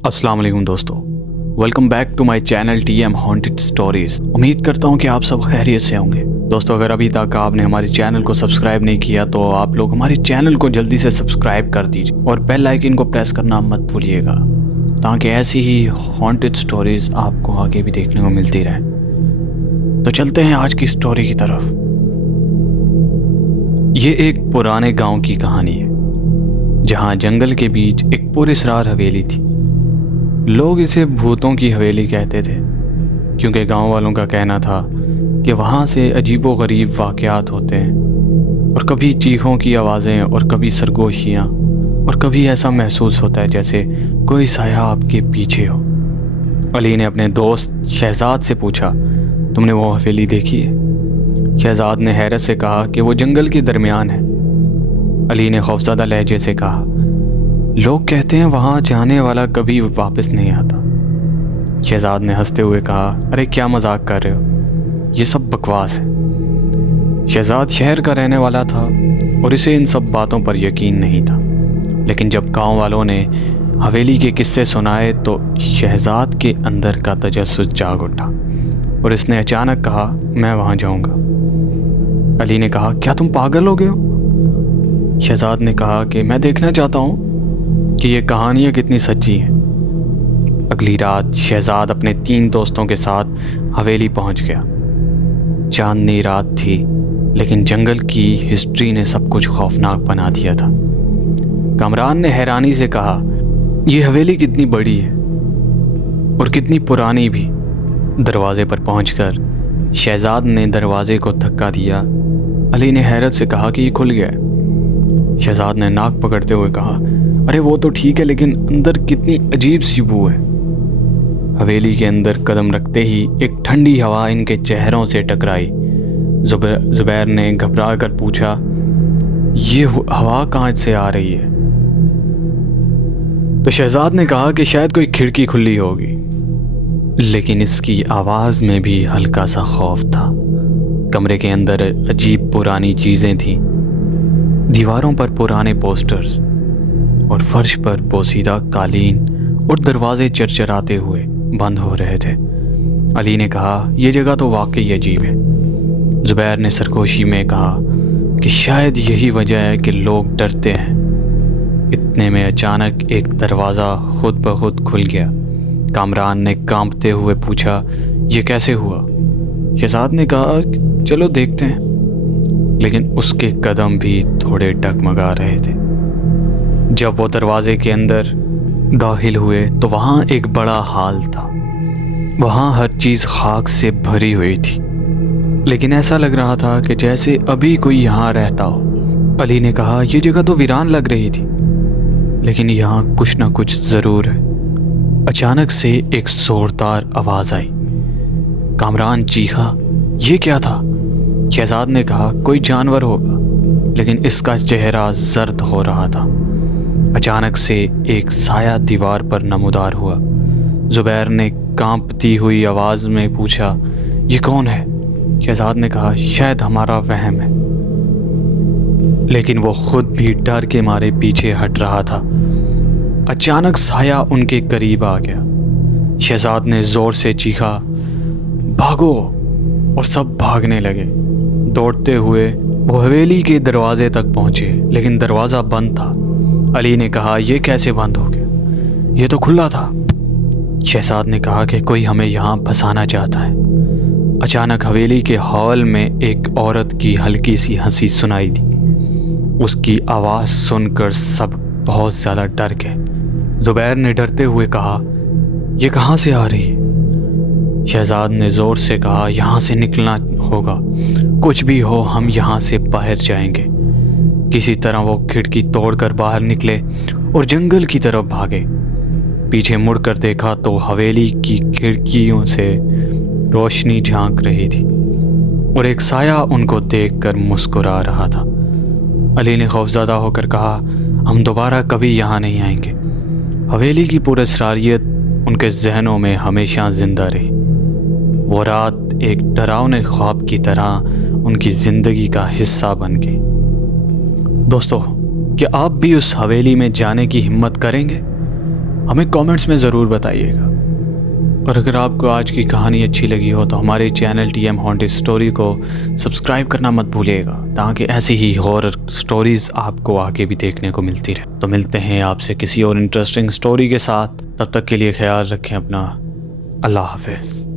अस्सलाम वालेकुम दोस्तों, welcome back to my channel TM haunted stories. उम्मीद करता हूँ कि आप सब खैरियत से होंगे। दोस्तों, अगर अभी तक आपने हमारे चैनल को सब्सक्राइब नहीं किया तो आप लोग हमारे चैनल को जल्दी से सब्सक्राइब कर दीजिए और बेल आइकन को प्रेस करना मत भूलिएगा, ताकि ऐसी ही हॉन्टेड स्टोरीज आपको आगे भी देखने को मिलती रहे। तो चलते हैं आज की स्टोरी की तरफ। ये एक पुराने गांव की कहानी है, जहां जंगल के बीच एक पुरस्रार हवेली थी। लोग इसे भूतों की हवेली कहते थे, क्योंकि गांव वालों का कहना था कि वहां से अजीबो गरीब वाक़यात होते हैं, और कभी चीखों की आवाज़ें और कभी सरगोशियाँ, और कभी ऐसा महसूस होता है जैसे कोई साया आपके पीछे हो। अली ने अपने दोस्त शहजाद से पूछा, तुमने वो हवेली देखी है? शहजाद ने हैरत से कहा कि वो जंगल के दरमियान है। अली ने खौफज़दा लहजे से कहा, लोग कहते हैं वहाँ जाने वाला कभी वापस नहीं आता। शहजाद ने हंसते हुए कहा, अरे क्या मजाक कर रहे हो, ये सब बकवास है। शहजाद शहर का रहने वाला था और इसे इन सब बातों पर यकीन नहीं था, लेकिन जब गांव वालों ने हवेली के किस्से सुनाए तो शहजाद के अंदर का तजस्सुस जाग उठा और इसने अचानक कहा, मैं वहाँ जाऊँगा। अली ने कहा, क्या तुम पागल हो गए हो? शहजाद ने कहा कि मैं देखना चाहता हूँ कि ये कहानियाँ कितनी सच्ची हैं। अगली रात शहजाद अपने 3 दोस्तों के साथ हवेली पहुंच गया। चांदनी रात थी, लेकिन जंगल की हिस्ट्री ने सब कुछ खौफनाक बना दिया था। कामरान ने हैरानी से कहा, ये हवेली कितनी बड़ी है और कितनी पुरानी भी। दरवाजे पर पहुंचकर शहजाद ने दरवाजे को धक्का दिया। अली ने हैरत से कहा कि ये खुल गया है। शहजाद ने नाक पकड़ते हुए कहा, अरे वो तो ठीक है, लेकिन अंदर कितनी अजीब सी बू है। हवेली के अंदर कदम रखते ही एक ठंडी हवा इनके चेहरों से टकराई। जुबैर ने घबरा कर पूछा, ये हवा कहाँ से आ रही है? तो शहजाद ने कहा कि शायद कोई खिड़की खुली होगी, लेकिन इसकी आवाज़ में भी हल्का सा खौफ था। कमरे के अंदर अजीब पुरानी चीज़ें थीं। दीवारों पर पुराने पोस्टर्स और फर्श पर पोसीदा कालीन और दरवाजे चरचराते हुए बंद हो रहे थे। अली ने कहा, यह जगह तो वाकई अजीब है। जुबैर ने सरगोशी में कहा कि शायद यही वजह है कि लोग डरते हैं। इतने में अचानक एक दरवाज़ा खुद ब खुद खुल गया। कामरान ने कांपते हुए पूछा, यह कैसे हुआ? शहजाद ने कहा, चलो देखते हैं, लेकिन उसके कदम भी थोड़े डगमगा रहे थे। जब वो दरवाजे के अंदर दाखिल हुए तो वहाँ एक बड़ा हाल था। वहाँ हर चीज़ खाक से भरी हुई थी, लेकिन ऐसा लग रहा था कि जैसे अभी कोई यहाँ रहता हो। अली ने कहा, यह जगह तो वीरान लग रही थी, लेकिन यहाँ कुछ ना कुछ ज़रूर है। अचानक से एक जोरदार आवाज़ आई। कामरान चीखा, ये क्या था? शहजाद ने कहा, कोई जानवर होगा, लेकिन इसका चेहरा जर्द हो रहा था। अचानक से एक साया दीवार पर नमूदार हुआ। जुबैर ने कांपती हुई आवाज़ में पूछा, ये कौन है? शहजाद ने कहा, शायद हमारा वहम है, लेकिन वो खुद भी डर के मारे पीछे हट रहा था। अचानक साया उनके करीब आ गया। शहजाद ने ज़ोर से चीखा, भागो! और सब भागने लगे। दौड़ते हुए वो हवेली के दरवाजे तक पहुँचे, लेकिन दरवाज़ा बंद था। अली ने कहा, यह कैसे बंद हो गया? ये तो खुला था। शहजाद ने कहा कि कोई हमें यहाँ फंसाना चाहता है। अचानक हवेली के हॉल में एक औरत की हल्की सी हंसी सुनाई दी। उसकी आवाज़ सुनकर सब बहुत ज़्यादा डर गए। जुबैर ने डरते हुए कहा, यह कहाँ से आ रही है? शहजाद ने ज़ोर से कहा, यहाँ से निकलना होगा, कुछ भी हो हम यहाँ से बाहर जाएंगे। किसी तरह वो खिड़की तोड़कर बाहर निकले और जंगल की तरफ भागे। पीछे मुड़कर देखा तो हवेली की खिड़कियों से रोशनी झांक रही थी और एक साया उनको देखकर मुस्कुरा रहा था। अली ने खौफज़दा होकर कहा, हम दोबारा कभी यहाँ नहीं आएंगे। हवेली की पुरस्रारियत उनके जहनों में हमेशा ज़िंदा रही। वो रात एक डरावने ख्वाब की तरह उनकी ज़िंदगी का हिस्सा बन गई। दोस्तों, क्या आप भी उस हवेली में जाने की हिम्मत करेंगे? ہمیں کامنٹس میں ضرور بتائیے گا۔ اور اگر آپ کو آج کی کہانی اچھی لگی ہو تو ہمارے channel T M haunted story کو سبسکرائب کرنا مت بھولیے گا، تاکہ ایسی ہی ہارر اسٹوریز آپ کو آگے بھی دیکھنے کو ملتی رہے۔ تو ملتے ہیں آپ سے کسی اور انٹرسٹنگ اسٹوری کے ساتھ، تب تک کے لیے خیال رکھیں اپنا۔ اللہ حافظ۔